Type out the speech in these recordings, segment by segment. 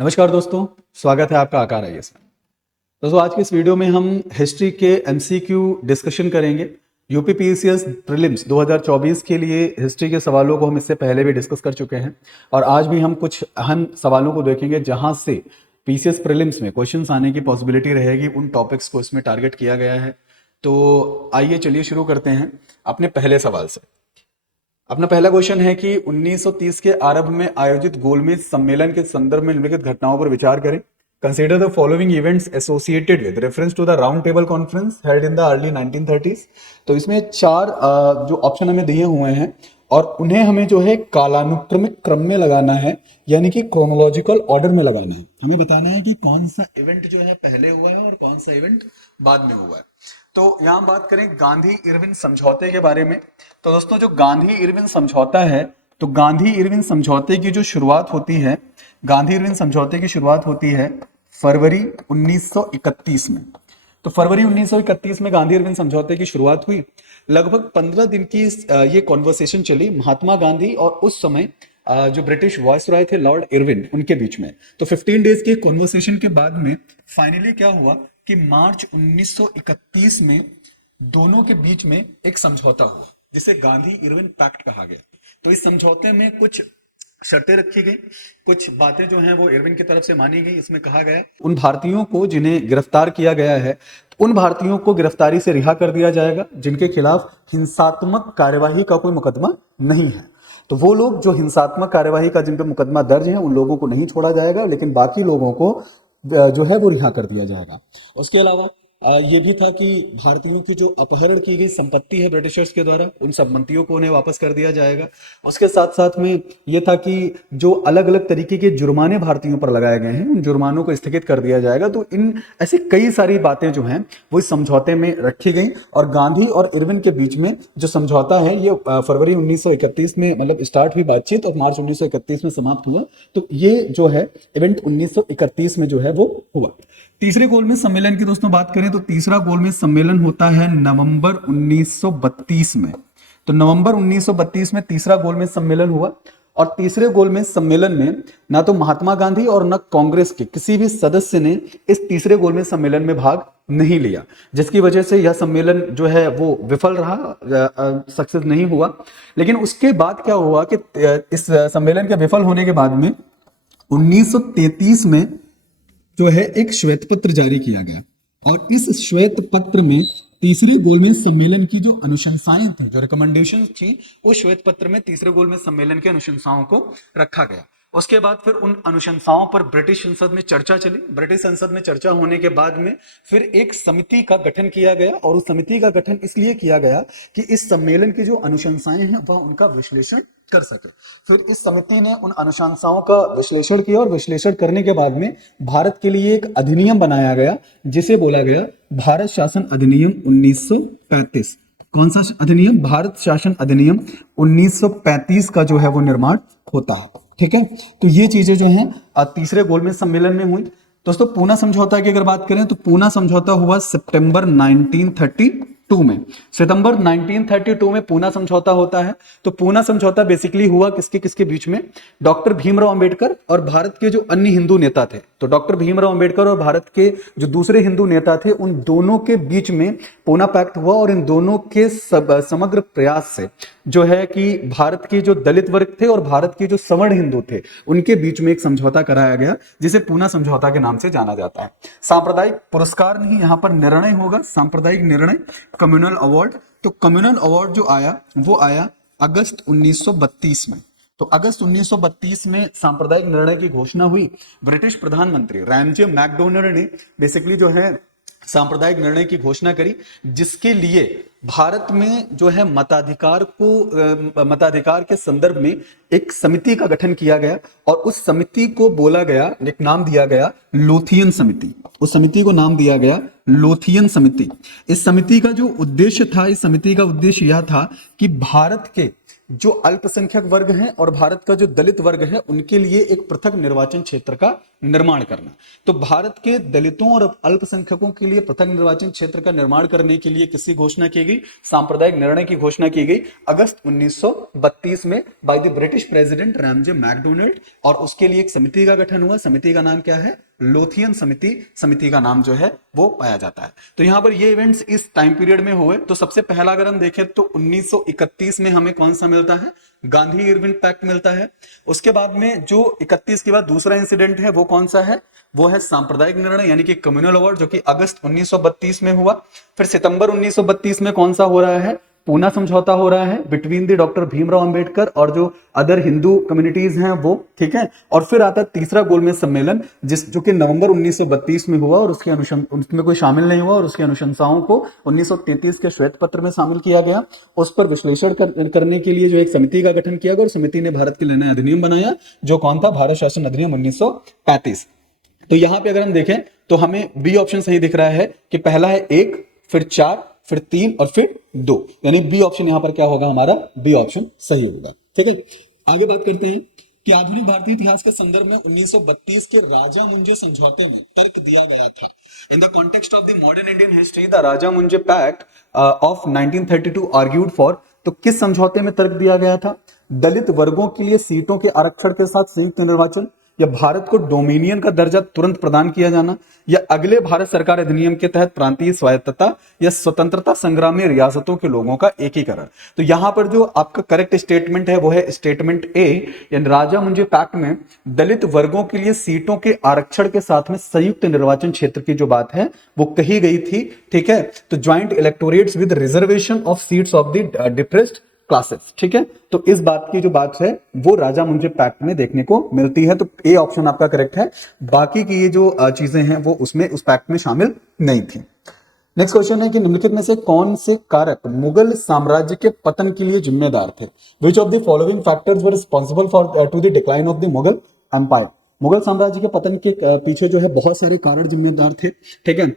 नमस्कार दोस्तों, स्वागत है आपका आकार आईएएस में। दोस्तों, आज के इस वीडियो में हम हिस्ट्री के एमसीक्यू डिस्कशन करेंगे। यूपी पीसीएस प्रीलिम्स 2024 के लिए हिस्ट्री के सवालों को हम इससे पहले भी डिस्कस कर चुके हैं और आज भी हम कुछ अहम सवालों को देखेंगे जहां से पीसीएस प्रीलिम्स में क्वेश्चंस आने की पॉसिबिलिटी रहेगी। उन टॉपिक्स को इसमें टारगेट किया गया है। तो आइए चलिए शुरू करते हैं अपने पहले सवाल से। अपना पहला क्वेश्चन है कि 1930 के आरंभ में आयोजित गोलमेज सम्मेलन के संदर्भ में निम्नलिखित घटनाओं पर विचार करें। Consider the following events associated with reference to the round table conference held in the early 1930s। तो इसमें चार जो ऑप्शन हमें दिए हुए हैं और उन्हें हमें जो है कालानुक्रमिक क्रम में लगाना है, यानी कि क्रोनोलॉजिकल ऑर्डर में लगाना है। हमें बताना है कि कौन सा इवेंट जो है पहले हुआ है और कौन सा इवेंट बाद में हुआ है। तो यहां बात करें गांधी इरविन समझौते के बारे में। तो दोस्तों, जो गांधी इरविन समझौता है, तो गांधी इरविन समझौते की जो शुरुआत होती है, गांधी इरविन समझौते की शुरुआत होती है फरवरी 1931 में। तो फरवरी 1931 में गांधी इरविन समझौते की शुरुआत हुई। लगभग 15 दिन की ये कॉन्वर्सेशन चली महात्मा गांधी और उस समय जो ब्रिटिश वॉइसरॉय थे लॉर्ड इरविन, उनके बीच में। तो 15 डेज की कॉन्वर्सेशन के बाद में फाइनली क्या हुआ कि मार्च 1931 में दोनों के बीच में एक समझौता हुआ जिसे गांधी इरविन पैक्ट कहा गया। तो इस समझौते में कुछ शर्तें रखी गई, कुछ बातें जो हैं वो इरविन की तरफ से मानी गई। इसमें कहा गया उन भारतीयों को जिन्हें गिरफ्तार किया गया है, उन भारतीयों को गिरफ्तारी से रिहा कर दिया जाएगा जिनके खिलाफ हिंसात्मक कार्यवाही का कोई मुकदमा नहीं है। तो वो लोग जो हिंसात्मक कार्यवाही का जिनका मुकदमा दर्ज है उन लोगों को नहीं छोड़ा जाएगा, लेकिन बाकी लोगों को जो है वो रिहा कर दिया जाएगा। उसके अलावा ये भी था कि भारतीयों की जो अपहरण की गई संपत्ति है ब्रिटिशर्स के द्वारा, उन संपत्तियों को उन्हें वापस कर दिया जाएगा। उसके साथ साथ में ये था कि जो अलग अलग तरीके के जुर्माने भारतीयों पर लगाए गए हैं उन जुर्मानों को स्थगित कर दिया जाएगा। तो इन ऐसी कई सारी बातें जो हैं वो इस समझौते में रखी गई और गांधी और इरविन के बीच में जो समझौता है ये फरवरी 1931 में मतलब स्टार्ट हुई बातचीत और मार्च 1931 में समाप्त हुआ। तो ये जो है इवेंट 1931 में जो है वो हुआ। तीसरे गोलमेज सम्मेलन की दोस्तों बात करें तो तीसरा गोलमेज सम्मेलन होता है नवंबर 1932 में। तो नवंबर 1932 में तीसरा गोलमेज सम्मेलन हुआ और तीसरे गोलमेज सम्मेलन में ना तो महात्मा गांधी और ना कांग्रेस के किसी भी सदस्य ने इस तीसरे गोलमेज सम्मेलन में भाग नहीं लिया, जिसकी वजह से यह सम्मेलन जो है वो विफल रहा, सक्सेस नहीं हुआ। लेकिन उसके बाद क्या हुआ कि इस सम्मेलन के विफल होने के बाद में 1933 में जो है एक श्वेत पत्र जारी किया गया और इस श्वेत पत्र में तीसरे गोलमेज सम्मेलन की जो अनुशंसाएं थी, जो रिकमेंडेशन थी, उस श्वेत पत्र में तीसरे गोलमेज सम्मेलन की अनुशंसाओं को रखा गया। उसके बाद फिर उन अनुशंसाओं पर ब्रिटिश संसद में चर्चा चली। ब्रिटिश संसद में चर्चा होने के बाद में फिर एक समिति का गठन किया गया और उस समिति का गठन इसलिए किया गया कि इस सम्मेलन की जो अनुशंसाएं हैं वह उनका विश्लेषण कर सके। फिर इस समिति ने उन अनुशंसाओं का विश्लेषण किया और विश्लेषण करने के बाद में भारत के लिए एक अधिनियम बनाया गया जिसे बोला गया भारत शासन अधिनियम 1935। कौन सा अधिनियम? भारत शासन अधिनियम 1935 का जो है वो निर्माण होता है। ठीक है, तो ये चीजें जो हैं तीसरे गोलमेज सम्मेलन में हुई। दोस्तों, पूना समझौता की अगर बात करें तो पूना समझौता हुआ सितंबर 1932 में। सितंबर 1932 में पूना समझौता होता है। तो पूना समझौता बेसिकली हुआ किसके किसके बीच में? डॉक्टर भीमराव अंबेडकर और भारत के जो अन्य हिंदू नेता थे। तो डॉक्टर भीमराव अंबेडकर और भारत के जो दूसरे हिंदू नेता थे उन दोनों के बीच में पूना पैक्ट हुआ और इन दोनों के समग्र प्रयास से जो है कि भारत के जो दलित वर्ग थे और भारत के जो सवर्ण हिंदू थे उनके बीच में एक समझौता कराया गया जिसे पूना समझौता के नाम से जाना जाता है। सांप्रदायिक पुरस्कार नहीं, यहां पर निर्णय होगा, सांप्रदायिक निर्णय, कम्युनल अवार्ड। तो कम्युनल अवार्ड जो आया वो आया अगस्त 1932 में। तो अगस्त 1932 में सांप्रदायिक निर्णय की घोषणा हुई। ब्रिटिश प्रधानमंत्री रैमजे मैकडोनल्ड ने बेसिकली जो है सांप्रदायिक निर्णय की घोषणा करी, जिसके लिए भारत में जो है मताधिकार मताधिकार के संदर्भ में एक समिति का गठन किया गया और उस समिति को बोला गया, एक नाम दिया गया लोथियन समिति। उस समिति को नाम दिया गया लोथियन समिति। इस समिति का जो उद्देश्य था, इस समिति का उद्देश्य यह था कि भारत के जो अल्पसंख्यक वर्ग हैं और भारत का जो दलित वर्ग है उनके लिए एक पृथक निर्वाचन क्षेत्र का निर्माण करना। तो भारत के दलितों और अल्पसंख्यकों के लिए पृथक निर्वाचन क्षेत्र का निर्माण करने के लिए किसकी घोषणा की गई? सांप्रदायिक निर्णय की घोषणा की गई अगस्त 1932 में by the British president Ramsay MacDonald. और उसके लिए एक समिति का गठन हुआ। समिति का नाम क्या है? लोथियन समिति। समिति का नाम जो है वो पाया जाता है। तो यहां पर ये इवेंट्स इस टाइम पीरियड में हुए। तो सबसे पहला अगर हम देखें तो 1931 में हमें कौन सा मिलता है? गांधी इरविन पैक्ट मिलता है। उसके बाद में जो 31 के बाद दूसरा इंसिडेंट है वो कौन सा है? वो है सांप्रदायिक निर्णय यानी कि कम्युनल अवार्ड, जो कि अगस्त 1932 में हुआ। फिर सितंबर 1932 में कौन सा हो रहा है? पूना समझौता हो रहा है between the doctor Bhimrao Ambedkar और जो अदर हिंदू कम्युनिटीज हैं वो, ठीक है। और फिर आता है तीसरा गोलमेज सम्मेलन जो कि नवंबर 1932 में हुआ और उसमें कोई शामिल नहीं हुआ और उसकी अनुशंसाओं को 1933 के श्वेत पत्र में शामिल किया गया। उस पर विश्लेषण करने के लिए जो एक समिति का गठन किया गया और समिति ने भारत के लिए नया अधिनियम बनाया जो कौन था? भारत शासन अधिनियम 1935। तो यहां पे अगर हम देखें तो हमें बी ऑप्शन सही दिख रहा है कि पहला है 1, फिर 4, फिर 3 और फिर 2, यानी बी ऑप्शन यहां पर क्या होगा? हमारा बी ऑप्शन सही होगा। ठीक है, आगे बात करते हैं कि आधुनिक भारतीय इतिहास के संदर्भ में 1932 के राजा-मुंजे समझौते में तर्क दिया गया था। इन the context of the modern Indian history the राजा-मुंजे pact of 1932 argued for. तो किस समझौते में तर्क दिया गया था? दलित वर्गों के लिए सीटों के आरक्षण के साथ संयुक्त निर्वाचन, या भारत को डोमिनियन का दर्जा तुरंत प्रदान किया जाना, या अगले भारत सरकार अधिनियम के तहत प्रांतीय स्वायत्तता या स्वतंत्रता संग्रामी रियासतों के लोगों का एकीकरण। तो यहां पर जो आपका करेक्ट स्टेटमेंट है वो है स्टेटमेंट ए, यानी राजा-मुंजे पैक्ट में दलित वर्गों के लिए सीटों के आरक्षण के साथ में संयुक्त निर्वाचन क्षेत्र की जो बात है वो कही गई थी। ठीक है, तो joint electorates with reservation of seats of the depressed classes. ठीक है, तो इस बात की जो बात है वो राजा-मुंजे पैक्ट में देखने को मिलती है। तो ए ऑप्शन आपका करेक्ट है। बाकी की ये जो चीजें हैं वो उसमें उस पैक्ट में शामिल नहीं थी। नेक्स्ट क्वेश्चन है कि निम्नलिखित में से कौन से कारक मुगल साम्राज्य के पतन के लिए जिम्मेदार थे? Which of the following factors were responsible for to the decline of the Mughal empire? Mughal साम्राज्य के पतन के पीछे जो है बहुत सारे कारण जिम्मेदार थे। ठीक है,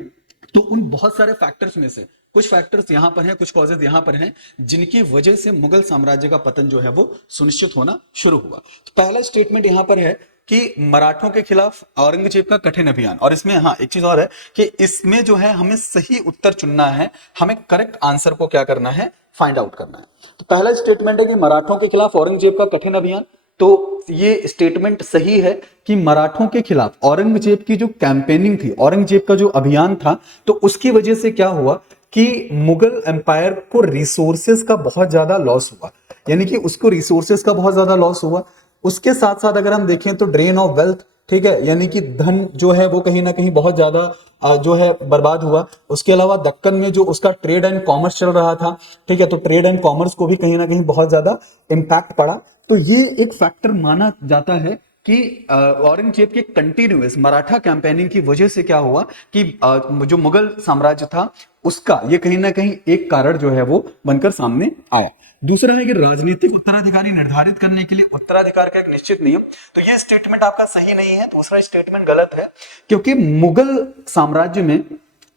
तो उन बहुत सारे फैक्टर्स में से कुछ फैक्टर्स यहां पर हैं, कुछ कॉजेज यहां पर हैं जिनकी वजह से मुगल साम्राज्य का पतन जो है वो सुनिश्चित होना शुरू हुआ। तो पहला स्टेटमेंट यहां पर है कि मराठों के खिलाफ औरंगजेब का कठिन अभियान। और इसमें हाँ एक चीज और है कि इसमें जो है हमें सही उत्तर चुनना है, हमें करेक्ट आंसर को क्या करना है? फाइंड आउट करना है। तो पहला स्टेटमेंट है कि मराठों के खिलाफ औरंगजेब का कठिन अभियान। तो ये स्टेटमेंट सही है कि मराठों के खिलाफ औरंगजेब की जो कैंपेनिंग थी, औरंगजेब का जो अभियान था, तो उसकी वजह से क्या हुआ कि मुगल एम्पायर को रिसोर्सेज का बहुत ज्यादा लॉस हुआ, यानी कि उसको रिसोर्सेज का बहुत ज्यादा लॉस हुआ। उसके साथ साथ अगर हम देखें तो ड्रेन ऑफ वेल्थ, ठीक है, यानी कि धन जो है वो कहीं ना कहीं बहुत ज्यादा जो है बर्बाद हुआ। उसके अलावा दक्कन में जो उसका ट्रेड एंड कॉमर्स चल रहा था, ठीक है, तो ट्रेड एंड कॉमर्स को भी कहीं ना कहीं बहुत ज्यादा इंपैक्ट पड़ा। तो ये एक फैक्टर माना जाता है कि औरंगजेब के कंटिन्यूअस मराठा कैंपेनिंग की वजह से क्या हुआ कि जो मुगल साम्राज्य था उसका ये कहीं ना कहीं एक कारण जो है वो बनकर सामने आया। दूसरा है कि राजनीतिक उत्तराधिकारी निर्धारित करने के लिए उत्तराधिकार का एक निश्चित नियम। तो ये स्टेटमेंट आपका सही नहीं है, दूसरा स्टेटमेंट गलत है, क्योंकि मुगल साम्राज्य में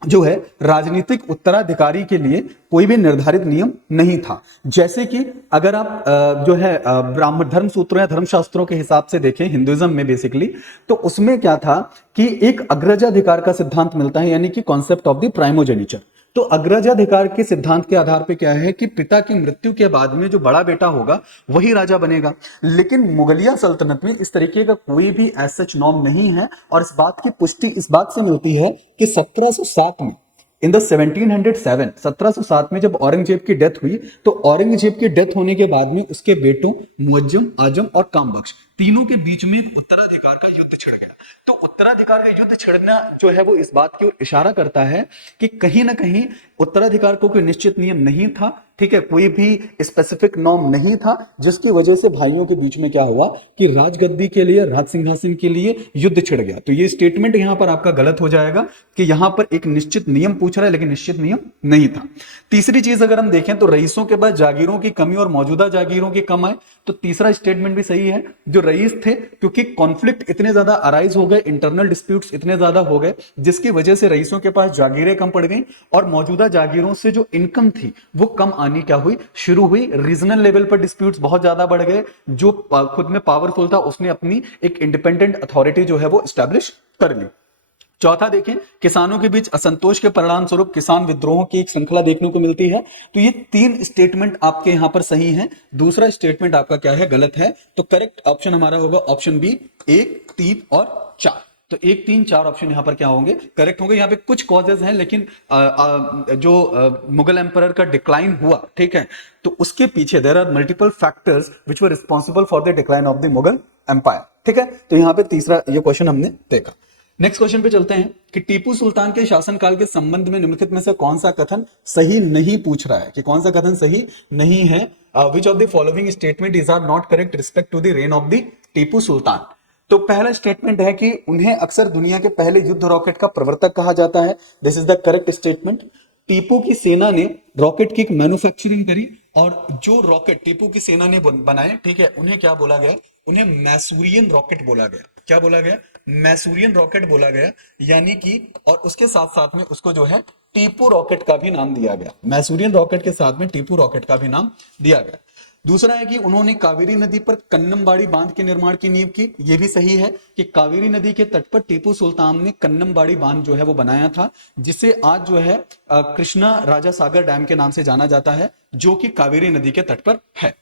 जो है राजनीतिक उत्तराधिकारी के लिए कोई भी निर्धारित नियम नहीं था। जैसे कि अगर आप जो है ब्राह्मण धर्म सूत्रों या धर्मशास्त्रों के हिसाब से देखें हिंदुइज्म में बेसिकली, तो उसमें क्या था कि एक अग्रजाधिकार का सिद्धांत मिलता है, यानी कि कॉन्सेप्ट ऑफ द प्राइमोजेनिचर। तो अग्रजाधिकार के सिद्धांत के आधार पे क्या है कि पिता की मृत्यु के बाद में जो बड़ा बेटा होगा वही राजा बनेगा। लेकिन मुगलिया सल्तनत में इस तरीके का कोई भी ऐसा नॉर्म नहीं है। और इस बात की पुष्टि इस बात से मिलती है कि 1707 में इन द 1707 में जब औरंगजेब की डेथ हुई, तो औरंगजेब की डेथ होने के बाद में उसके बेटों मुअज्जम, आजम और कामबख्श तीनों के बीच में उत्तराधिकार का युद्ध छिड़ गया। तो उत्तराधिकार का युद्ध छिड़ना जो है वो इस बात की ओर इशारा करता है कि कहीं ना कहीं उत्तराधिकार को कोई निश्चित नियम नहीं था, ठीक है, कोई भी स्पेसिफिक नॉर्म नहीं था, जिसकी वजह से भाइयों के बीच में क्या हुआ कि राजगद्दी के लिए, राज सिंहासन के लिए युद्ध छिड़ गया। तो ये स्टेटमेंट यहां पर आपका गलत हो जाएगा कि यहां पर एक निश्चित नियम पूछ रहा है लेकिन निश्चित नियम नहीं था। तीसरी चीज अगर हम देखें तो रईसों के बाद जागीरों की कमी और मौजूदा जागीरों की कम आए, तो तीसरा स्टेटमेंट भी सही है। जो रईस थे क्योंकि कॉन्फ्लिक्ट इतने ज्यादा अराइज हो गए, इंटरनल डिस्प्यूट्स इतने ज्यादा हो गए, जिसकी वजह से रईसों के पास जागीरें कम पड़ गई और मौजूदा जागीरों से जो इनकम थी वो कम कहानी क्या हुई, शुरू हुई। रीजनल लेवल पर डिस्प्यूट्स बहुत ज्यादा बढ़ गए। जो खुद में पावरफुल था उसने अपनी एक इंडिपेंडेंट अथॉरिटी जो है वो स्टैब्लिश कर ली। चौथा देखें, किसानों के बीच असंतोष के परिणाम स्वरूप किसान विद्रोहों की एक श्रृंखला देखने को मिलती है। तो ये 3 स्टेटमेंट आपके यहां पर सही हैं। दूसरा स्टेटमेंट आपका क्या है, गलत है। तो करेक्ट ऑप्शन हमारा होगा ऑप्शन बी, 1, 3 और 4। तो 1, 3, 4 ऑप्शन यहां पर क्या होंगे, करेक्ट होंगे। यहां पे कुछ कॉजेज हैं, लेकिन जो मुगल एम्परर का डिक्लाइन हुआ, ठीक है, तो उसके पीछे there are multiple factors which were responsible for the decline of the Mughal empire, ठीक है। तो यहां पे तीसरा ये क्वेश्चन हमने देखा। नेक्स्ट क्वेश्चन पे चलते हैं कि टीपू सुल्तान के शासनकाल के संबंध में निम्नलिखित में से कौन सा कथन सही नहीं, पूछ रहा है कि कौन सा कथन सही नहीं है। Which of the following statement is are not correct respect to the reign of the Tipu Sultan. तो पहला स्टेटमेंट है कि उन्हें अक्सर दुनिया के पहले युद्ध रॉकेट का प्रवर्तक कहा जाता है। This is the correct statement. Tipu की सेना ने रॉकेट की मैन्युफैक्चरिंग करी और जो रॉकेट टीपू की सेना ने बनाए, ठीक है, उन्हें क्या बोला गया, उन्हें मैसूरियन रॉकेट बोला गया। क्या बोला गया, मैसूरियन रॉकेट बोला गया। यानी कि और उसके साथ साथ में उसको जो है टीपू रॉकेट का भी नाम दिया गया। मैसूरियन रॉकेट के साथ में टीपू रॉकेट का भी नाम दिया गया। दूसरा है कि उन्होंने कावेरी नदी पर कन्नमबाड़ी बांध के निर्माण की नींव की। यह भी सही है कि कावेरी नदी के तट पर टीपू सुल्तान ने कन्नमबाड़ी बांध जो है वो बनाया था, जिसे आज जो है कृष्णा राजा सागर डैम के नाम से जाना जाता है, जो कि कावेरी नदी के तट पर है।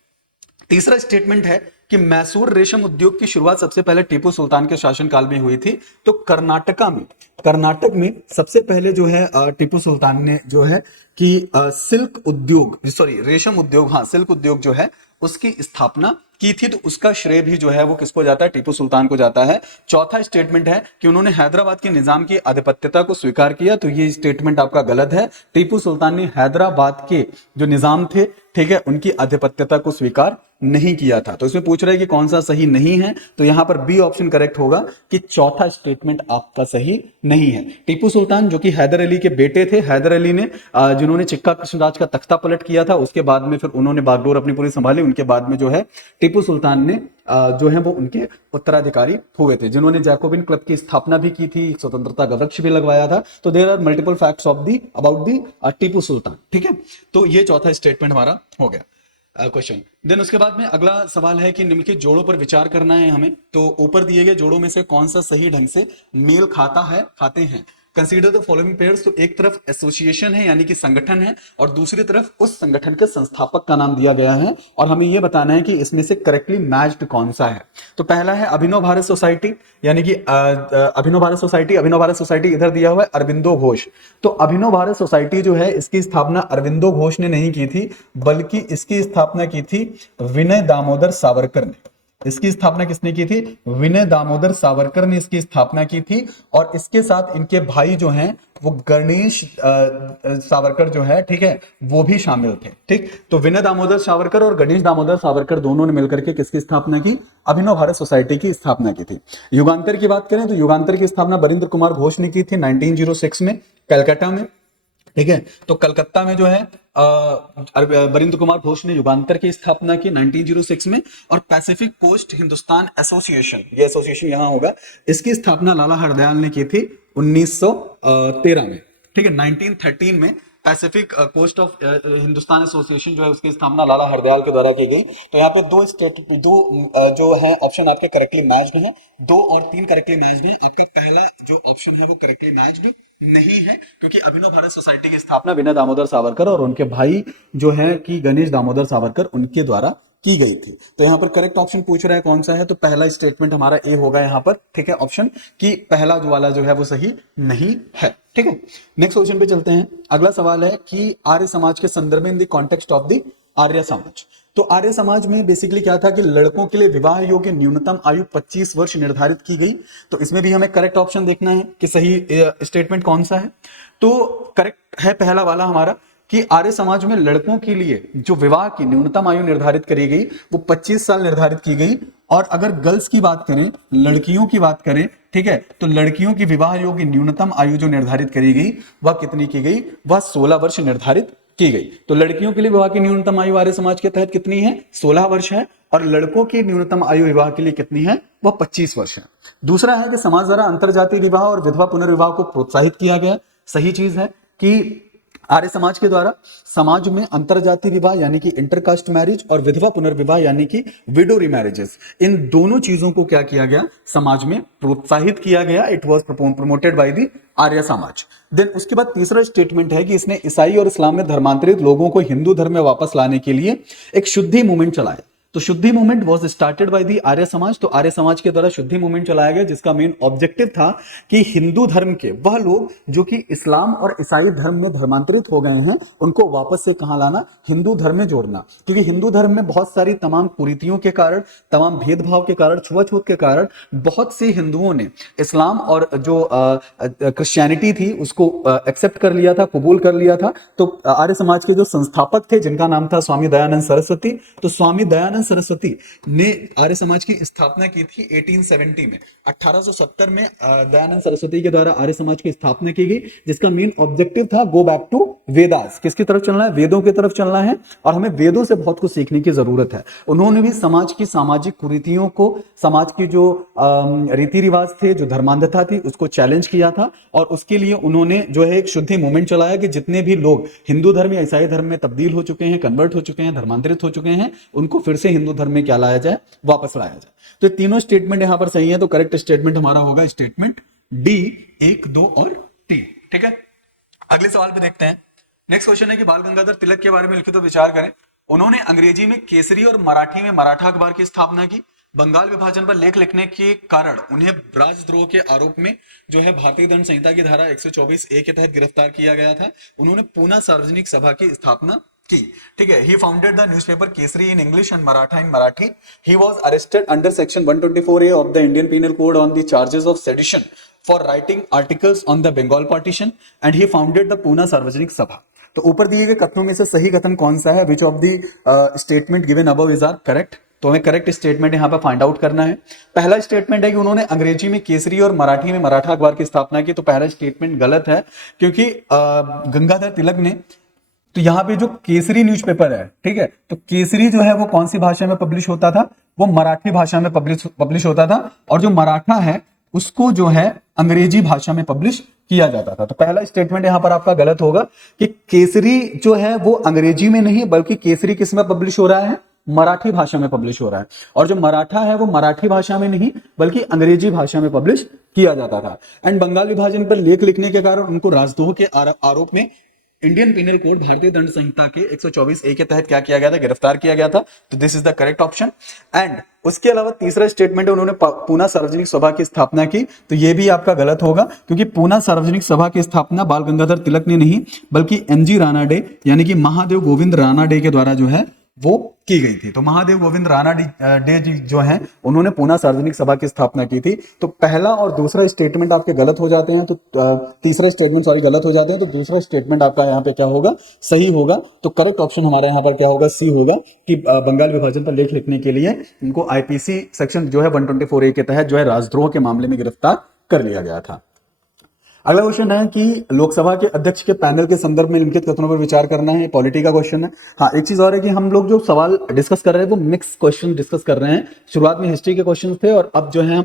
तीसरा स्टेटमेंट है कि मैसूर रेशम उद्योग की शुरुआत सबसे पहले टीपू सुल्तान के शासनकाल में हुई थी। तो कर्नाटक में सबसे पहले जो है टीपू सुल्तान ने जो है कि सिल्क उद्योग, सॉरी रेशम उद्योग, हाँ सिल्क उद्योग जो है उसकी स्थापना की थी। तो उसका श्रेय भी जो है वो किसको जाता है, टीपू सुल्तान को जाता है। चौथा स्टेटमेंट है कि उन्होंने हैदराबाद के निजाम की आधिपत्यता को स्वीकार किया। तो ये स्टेटमेंट आपका गलत है। टीपू सुल्तान ने हैदराबाद के जो निजाम थे, ठीक है, उनकी आधिपत्यता को स्वीकार नहीं किया था। तो इसमें पूछ रहा है कि कौन सा सही नहीं है। तो यहां पर बी ऑप्शन करेक्ट होगा कि चौथा स्टेटमेंट आपका सही नहीं है। टीपू सुल्तान जो कि हैदर अली के बेटे थे, हैदर अली ने जिन्होंने चिक्का कृष्णराज का तख्ता पलट किया था, उसके बाद में फिर उन्होंने बागडोर अपनी पूरी संभाली। उनके बाद में जो है टीपू सुल्तान ने जो है वो उनके उत्तराधिकारी हुए थे, जिन्होंने जैकोबिन क्लब की स्थापना भी की थी, स्वतंत्रता का वृक्ष भी लगवाया था। तो there are multiple facts of the about the Tipu Sultan, ठीक है। तो ये चौथा स्टेटमेंट हमारा हो गया क्वेश्चन। देन उसके बाद में अगला सवाल है कि निम्नलिखित जोड़ों पर विचार करना है हमें। तो ऊपर दिए गए जोड़ों में से कौन सा सही ढंग से मेल खाते हैं। Consider the following pairs. तो एक तरफ एसोसिएशन है यानी कि संगठन है, और दूसरी तरफ उस संगठन के संस्थापक का नाम दिया गया है, और हमें यह बताना है कि इसमें से करेक्टली मैच्ड कौन सा है। तो पहला है अभिनव भारत सोसाइटी, यानी कि अभिनव भारत सोसाइटी इधर दिया हुआ है अरविंदो घोष। तो अभिनव भारत सोसाइटी जो है इसकी स्थापना अरविंदो घोष ने नहीं की थी, बल्कि इसकी स्थापना की थी विनय दामोदर सावरकर ने। इसकी स्थापना किसने की थी, विनय दामोदर सावरकर ने इसकी स्थापना की थी। और इसके साथ इनके भाई जो हैं वो गणेश सावरकर जो है, ठीक है, वो भी शामिल थे, ठीक। तो विनय दामोदर सावरकर और गणेश दामोदर सावरकर दोनों ने मिलकर के किसकी स्थापना की, अभिनव भारत सोसाइटी की स्थापना की थी। युगांतर की बात करें तो युगांतर की स्थापना बरिंद्र कुमार घोष ने की थी 1906 में कलकत्ता में, ठीक है। तो कलकत्ता में जो है बरिंद्र कुमार घोष ने युगांतर की स्थापना की 1906 में। और पैसिफिक कोस्ट हिंदुस्तान एसोसिएशन, ये एसोसिएशन यहां होगा, इसकी स्थापना लाला हरदयाल ने की थी 1913 में, ठीक है। 1913 में Pacific coast of Hindustan association जो है उसकी स्थापना लाला हरदयाल के द्वारा की गई। तो यहाँ पे दो जो है ऑप्शन आपके करेक्टली मैच्ड हैं, 2 और 3 करेक्टली मैच्ड हैं। आपका पहला जो ऑप्शन है वो करेक्टली मैच्ड नहीं है, क्योंकि अभिनव भारत सोसाइटी की स्थापना विनय दामोदर सावरकर और उनके भाई जो है कि गणेश दामोदर सावरकर, उनके द्वारा की गई थी। तो यहां पर करेक्ट ऑप्शन पूछ रहा है कौन सा है, तो पहला स्टेटमेंट हमारा ए होगा यहां पर, ठीक है, ऑप्शन कि पहला जो वाला जो है वो सही नहीं है, ठीक है। नेक्स्ट क्वेश्चन पे चलते हैं। अगला सवाल है कि आर्य समाज के संदर्भ में in the context of the Arya Samaj. तो आर्य समाज में बेसिकली क्या था कि लड़कों के लिए विवाह योग्य न्यूनतम आयु 25 वर्ष निर्धारित की गई। तो इसमें भी हमें करेक्ट ऑप्शन देखना है कि सही स्टेटमेंट कौन सा है। तो करेक्ट है पहला वाला हमारा कि आर्य समाज में लड़कों के लिए जो विवाह की न्यूनतम आयु निर्धारित करी गई वो 25 साल निर्धारित की गई। और अगर गर्ल्स की बात करें, लड़कियों की बात करें, ठीक है, तो लड़कियों की विवाह योग्य न्यूनतम आयु जो निर्धारित करी गई वह कितनी की गई, वह 16 वर्ष निर्धारित की गई। तो लड़कियों के लिए विवाह की न्यूनतम आयु आर्य समाज के तहत कितनी है, 16 वर्ष है, और लड़कों की न्यूनतम आयु विवाह के लिए कितनी है, वह 25 वर्ष है। दूसरा है कि समाज द्वारा अंतरजातीय विवाह और विधवा पुनर्विवाह को प्रोत्साहित किया गया। सही चीज है कि आर्य समाज के द्वारा समाज में अंतरजातीय विवाह यानी कि इंटरकास्ट मैरिज और विधवा पुनर्विवाह यानी कि विडो रीमैरिजेस, इन दोनों चीजों को क्या किया गया, समाज में प्रोत्साहित किया गया। It was promoted by the Arya Samaj. Then उसके बाद तीसरा स्टेटमेंट है कि इसने ईसाई और इस्लाम में धर्मांतरित लोगों को हिंदू धर्म में वापस लाने के लिए एक शुद्धि मूवमेंट चलाया। तो Shuddhi movement was started by the Arya Samaj. तो आर्य समाज के द्वारा शुद्धि मूवमेंट चलाया गया जिसका मेन ऑब्जेक्टिव था कि हिंदू धर्म के वह लोग जो कि इस्लाम और ईसाई धर्म में धर्मांतरित हो गए हैं उनको वापस से कहां लाना, हिंदू धर्म में जोड़ना। क्योंकि हिंदू धर्म में बहुत सारी तमाम कुरीतियों के कारण, तमाम भेदभाव के कारण, छुआछूत के कारण बहुत से हिंदुओं ने इस्लाम और जो क्रिश्चियनिटी थी उसको एक्सेप्ट कर लिया था, कबूल कर लिया था। तो आर्य समाज के जो संस्थापक थे जिनका नाम था स्वामी दयानंद सरस्वती, तो स्वामी दयानंद सरस्वती ने आर्य समाज की स्थापना की थी 1870 में। 1870 में दयानंद सरस्वती के द्वारा आर्य समाज की स्थापना की गई जिसका मेन ऑब्जेक्टिव था गो बैक टू वेदास। किसकी तरफ चलना है, वेदों की तरफ चलना है और हमें वेदों से बहुत कुछ सीखने की जरूरत है। उन्होंने भी समाज की सामाजिक कुरीतियों को, समाज की जो रीति रिवाज थे, जो धर्मांधता थी उसको चैलेंज किया था और उसके लिए उन्होंने जो है एक शुद्धि मूवमेंट चलाया कि जितने भी लोग हिंदू धर्म या ईसाई धर्म में तब्दील हो चुके हैं, कन्वर्ट हो चुके हैं, धर्मांतरित हो चुके हैं, उनको फिर से हिंदू धर्म में क्या लाया जाए, वापस लाया जाए। तो तीनों स्टेटमेंट यहां पर सही है। तो करेक्ट स्टेटमेंट हमारा होगा स्टेटमेंट डी, 1, 2 और 3। ठीक है, अगले सवाल पे देखते हैं। नेक्स्ट क्वेश्चन है कि बाल गंगाधर तिलक के बारे में लिखित विचार करें। उन्होंने अंग्रेजी में केसरी और मराठी में मराठा अखबार की स्थापना की। बंगाल विभाजन पर लेख लिखने के कारण उन्हें राजद्रोह के आरोप में जो है भारतीय दंड संहिता की धारा 124 ए के तहत गिरफ्तार किया गया था। उन्होंने पूना सार्वजनिक सभा की स्थापना की। ठीक है, he founded the newspaper Kesari in English and Maratha in Marathi. He was arrested under section 124A of the Indian penal code on the charges of sedition for writing articles on the Bengal partition and he founded the Poona Sarvajanik Sabha. तो ऊपर दिए गए कथनों में से सही कथन कौन सा है? Which of the statement given above is are correct? तो हमें करेक्ट स्टेटमेंट यहां पर फाइंड आउट करना है। पहला स्टेटमेंट है कि उन्होंने अंग्रेजी में केसरी और मराठी में मराठा अखबार की स्थापना की। तो पहला स्टेटमेंट गलत है क्योंकि गंगाधर तिलक ने, तो यहां पे जो केसरी न्यूज़पेपर है, ठीक है, तो केसरी जो है वो कौन सी भाषा में पब्लिश होता था? वो मराठी भाषा में पब्लिश होता था और जो मराठा है उसको जो है अंग्रेजी भाषा में पब्लिश किया जाता था। तो पहला स्टेटमेंट यहां पर आपका गलत होगा कि केसरी जो है वो अंग्रेजी में नहीं बल्कि केसरी किस में पब्लिश हो रहा है? मराठी भाषा में पब्लिश हो रहा है। और जो मराठा है वो मराठी भाषा में नहीं बल्कि अंग्रेजी भाषा में पब्लिश किया जाता था। एंड बंगाल विभाजन पर लेख लिखने के कारण उनको राजद्रोह के आरोप में इंडियन पीनल कोड भारतीय दंड संहिता के 124A के तहत क्या किया गया था? गिरफ्तार किया गया था। तो this is the correct option. And उसके अलावा तीसरा स्टेटमेंट है उन्होंने पूना सार्वजनिक सभा की स्थापना की। तो यह भी आपका गलत होगा क्योंकि पूना सार्वजनिक सभा की स्थापना बाल गंगाधर तिलक ने नहीं बल्कि MG रानाडे यानी कि महादेव गोविंद रानाडे के द्वारा जो है वो की गई थी। तो महादेव गोविंद रानाडे जी जो हैं उन्होंने पूना सार्वजनिक सभा की स्थापना की थी। तो पहला और दूसरा स्टेटमेंट आपके गलत हो जाते हैं, तो तीसरा स्टेटमेंट गलत हो जाते हैं, तो दूसरा स्टेटमेंट आपका यहाँ पे क्या होगा? सही होगा। तो करेक्ट ऑप्शन हमारे यहाँ पर क्या होगा? सी होगा कि बंगाल विभाजन पर लेख लिखने के लिए इनको IPC सेक्शन जो है 124A के तहत जो है राजद्रोह के मामले में गिरफ्तार कर लिया गया था। अगला क्वेश्चन है कि लोकसभा के अध्यक्ष के पैनल के संदर्भ में निम्नलिखित कथनों पर विचार करना है। पॉलिटी का क्वेश्चन है। हाँ, एक चीज और है कि हम लोग जो सवाल डिस्कस कर रहे हैं वो मिक्स क्वेश्चन डिस्कस कर रहे हैं। शुरुआत में हिस्ट्री के क्वेश्चन थे और अब जो है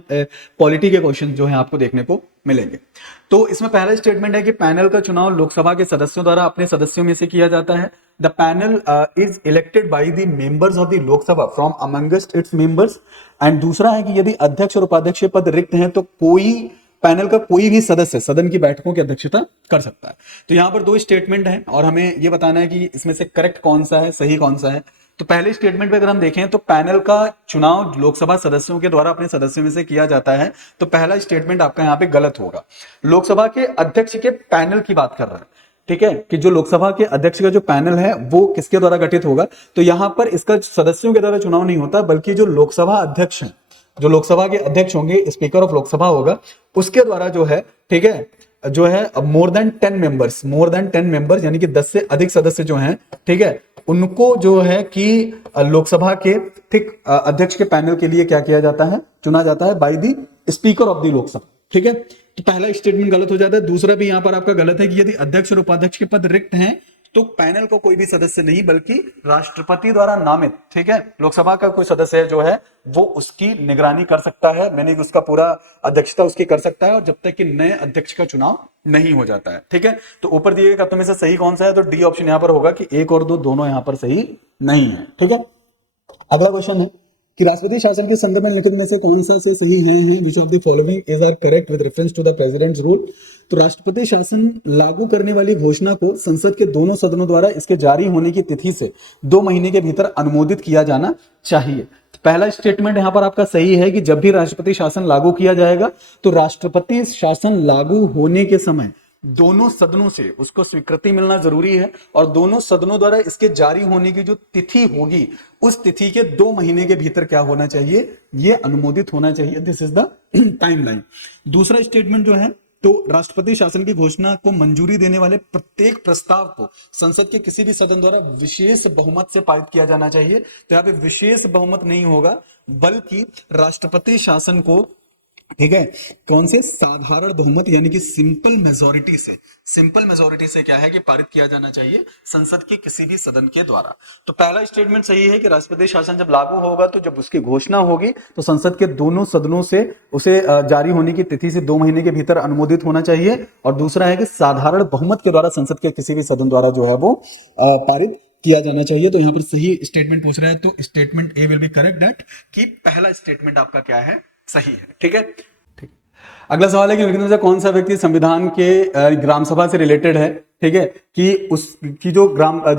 पॉलिटी के क्वेश्चन जो है आपको देखने को मिलेंगे। तो इसमें पहला स्टेटमेंट है कि पैनल का चुनाव लोकसभा के सदस्यों द्वारा अपने सदस्यों में से किया जाता है। The panel is elected by the members of the Lok Sabha from amongst its members. And दूसरा है कि यदि अध्यक्ष और उपाध्यक्ष पद रिक्त हैं तो कोई पैनल का कोई भी सदस्य सदन की बैठकों की अध्यक्षता कर सकता है। तो यहां पर दो स्टेटमेंट हैं और हमें यह बताना है कि इसमें से करेक्ट कौन सा है, सही कौन सा है। तो पहले स्टेटमेंट पे अगर हम देखें तो पैनल का चुनाव लोकसभा सदस्यों के द्वारा अपने सदस्यों में से किया जाता है। तो पहला स्टेटमेंट आपका यहाँ पे गलत होगा। लोकसभा के अध्यक्ष के पैनल की बात कर रहा है, ठीक है, कि जो लोकसभा के अध्यक्ष का जो पैनल है वो किसके द्वारा गठित होगा। तो यहां पर इसका सदस्यों के द्वारा चुनाव नहीं होता बल्कि जो लोकसभा अध्यक्ष है, जो लोकसभा के अध्यक्ष होंगे, स्पीकर ऑफ लोकसभा होगा, उसके द्वारा जो है, ठीक है, जो है मोर देन 10 मेंबर्स यानी कि 10 से अधिक सदस्य जो हैं, ठीक है, उनको जो है कि लोकसभा के ठीक अध्यक्ष के पैनल के लिए क्या किया जाता है? चुना जाता है by the speaker of the Lok Sabha. ठीक है, तो पहला स्टेटमेंट गलत हो जाता है। दूसरा भी यहां पर आपका गलत है कि यदि अध्यक्ष और उपाध्यक्ष के पद रिक्त हैं तो पैनल को कोई भी सदस्य नहीं बल्कि राष्ट्रपति द्वारा नामित, ठीक है, लोकसभा का कोई सदस्य जो है वो उसकी निगरानी कर सकता है, मैंने उसका पूरा अध्यक्षता उसकी कर सकता है, और जब तक कि नए अध्यक्ष का चुनाव नहीं हो जाता है, ठीक है। तो ऊपर दिए गए कथनों में से सही कौन सा है, तो डी ऑप्शन यहां पर होगा कि 1 और 2 दोनों यहां पर सही नहीं है, ठीक है। अगला क्वेश्चन है कि राष्ट्रपति शासन के संदर्भ में निम्नलिखित में से कौन सा से सही है which of the following is are correct with reference to the president's rule. तो राष्ट्रपति शासन लागू करने वाली घोषणा को संसद के दोनों सदनों द्वारा इसके जारी होने की तिथि से 2 महीने के भीतर अनुमोदित किया जाना चाहिए। पहला स्टेटमेंट यहां पर आपका सही है कि जब भी राष्ट्रपति शासन लागू किया जाएगा तो राष्ट्रपति शासन लागू होने के समय दोनों सदनों से उसको स्वीकृति मिलना जरूरी है, और दोनों सदनों द्वारा इसके जारी होने की जो तिथि होगी उस तिथि के 2 महीने के भीतर क्या होना चाहिए, ये अनुमोदित होना चाहिए। This is the timeline. दूसरा स्टेटमेंट जो है, तो राष्ट्रपति शासन की घोषणा को मंजूरी देने वाले प्रत्येक प्रस्ताव को संसद के किसी भी सदन द्वारा विशेष बहुमत से पारित किया जाना चाहिए। तो यहां पे विशेष बहुमत नहीं होगा बल्कि राष्ट्रपति शासन को, ठीक है, कौन से साधारण बहुमत यानी कि सिंपल मेजोरिटी से, सिंपल मेजोरिटी से क्या है कि पारित किया जाना चाहिए संसद के किसी भी सदन के द्वारा। तो पहला स्टेटमेंट सही है कि राष्ट्रपति शासन जब लागू होगा तो जब उसकी घोषणा होगी तो संसद के दोनों सदनों से उसे जारी होने की तिथि से 2 महीने के भीतर अनुमोदित होना चाहिए। और दूसरा है कि साधारण बहुमत के द्वारा संसद के किसी भी सदन द्वारा जो है वो पारित किया जाना चाहिए। तो यहां पर सही स्टेटमेंट पूछ रहा है, तो statement A will be correct that कि पहला स्टेटमेंट आपका क्या है, सही है, ठीक है। ठीक। अगला सवाल है कि निम्नलिखित में से कौन सा व्यक्ति संविधान के ग्राम सभा से रिलेटेड है, ठीक है, कि उसकी जो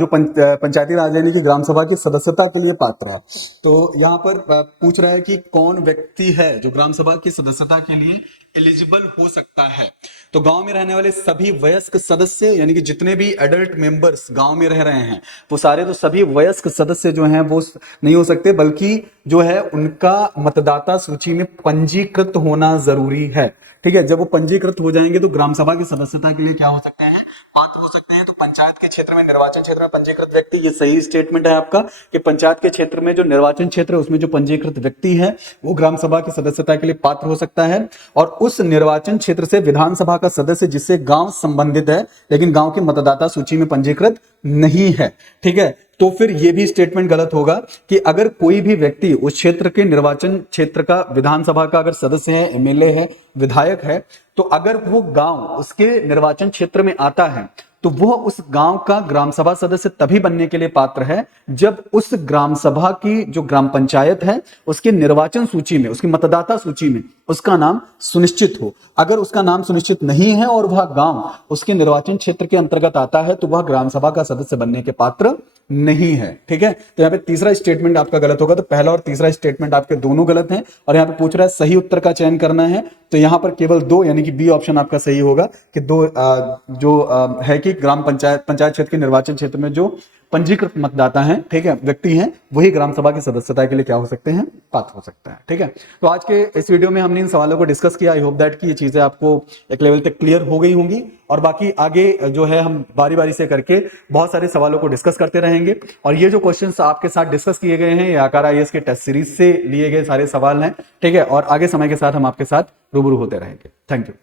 पंचायती राज यानी कि ग्राम सभा की सदस्यता के लिए पात्र है। तो यहाँ पर पूछ रहा है कि कौन व्यक्ति है जो ग्राम सभा की सदस्यता के लिए एलिजिबल हो सकता है। तो गांव में रहने वाले सभी वयस्क सदस्य यानी कि जितने भी एडल्ट मेंबर्स गांव में रह रहे हैं वो सारे, तो सभी वयस्क सदस्य जो हैं वो नहीं हो सकते, बल्कि जो है उनका मतदाता सूची में पंजीकृत होना जरूरी है, ठीक है। जब वो पंजीकृत हो जाएंगे तो ग्राम सभा की सदस्यता के लिए क्या हो सकते हैं, पात्र हो सकते हैं। तो पंचायत के क्षेत्र में, निर्वाचन क्षेत्र में पंजीकृत व्यक्ति, ये सही स्टेटमेंट है आपका कि पंचायत के क्षेत्र में जो निर्वाचन क्षेत्र है उसमें जो पंजीकृत व्यक्ति है वो ग्राम सभा की सदस्यता के लिए पात्र हो सकता है। और उस निर्वाचन क्षेत्र से विधानसभा का सदस्य जिससे गांव संबंधित है लेकिन गांव के मतदाता सूची में पंजीकृत नहीं है, ठीक है। तो फिर यह भी स्टेटमेंट गलत होगा कि अगर कोई भी व्यक्ति उस क्षेत्र के निर्वाचन क्षेत्र का, विधानसभा का अगर सदस्य है, एमएलए है, विधायक है, तो अगर वो गांव उसके निर्वाचन क्षेत्र में आता है तो वह उस गांव का ग्राम सभा सदस्य तभी बनने के लिए पात्र है जब उस ग्राम सभा की जो ग्राम पंचायत है उसके निर्वाचन सूची में, उसकी मतदाता सूची में उसका नाम सुनिश्चित हो। अगर उसका नाम सुनिश्चित नहीं है और वह गांव उसके निर्वाचन क्षेत्र के अंतर्गत आता है तो वह ग्राम सभा का सदस्य बनने के पात्र नहीं है, ठीक है। तो यहाँ पे तीसरा स्टेटमेंट आपका गलत होगा। तो पहला और तीसरा स्टेटमेंट आपके दोनों गलत हैं। और यहाँ पे पूछ रहा है सही उत्तर का चयन करना है, तो यहाँ पर केवल 2 यानी कि बी ऑप्शन आपका सही होगा कि 2 है कि ग्राम पंचायत क्षेत्र के निर्वाचन क्षेत्र में जो पंजीकृत मतदाता हैं, ठीक है, व्यक्ति हैं, वही ग्राम सभा की सदस्यता के लिए क्या हो सकते हैं, पात्र हो सकते हैं, ठीक है। तो आज के इस वीडियो में हमने इन सवालों को डिस्कस किया। आई होप दैट कि ये चीजें आपको एक लेवल तक क्लियर हो गई होंगी, और बाकी आगे जो है हम बारी बारी से करके बहुत सारे सवालों को डिस्कस करते रहेंगे। और ये जो क्वेश्चंस आपके साथ डिस्कस किए गए हैं ये आकार आईएएस के टेस्ट सीरीज से लिए गए सारे सवाल हैं, ठीक है। और आगे समय के साथ हम आपके साथ रूबरू होते रहेंगे। Thank you.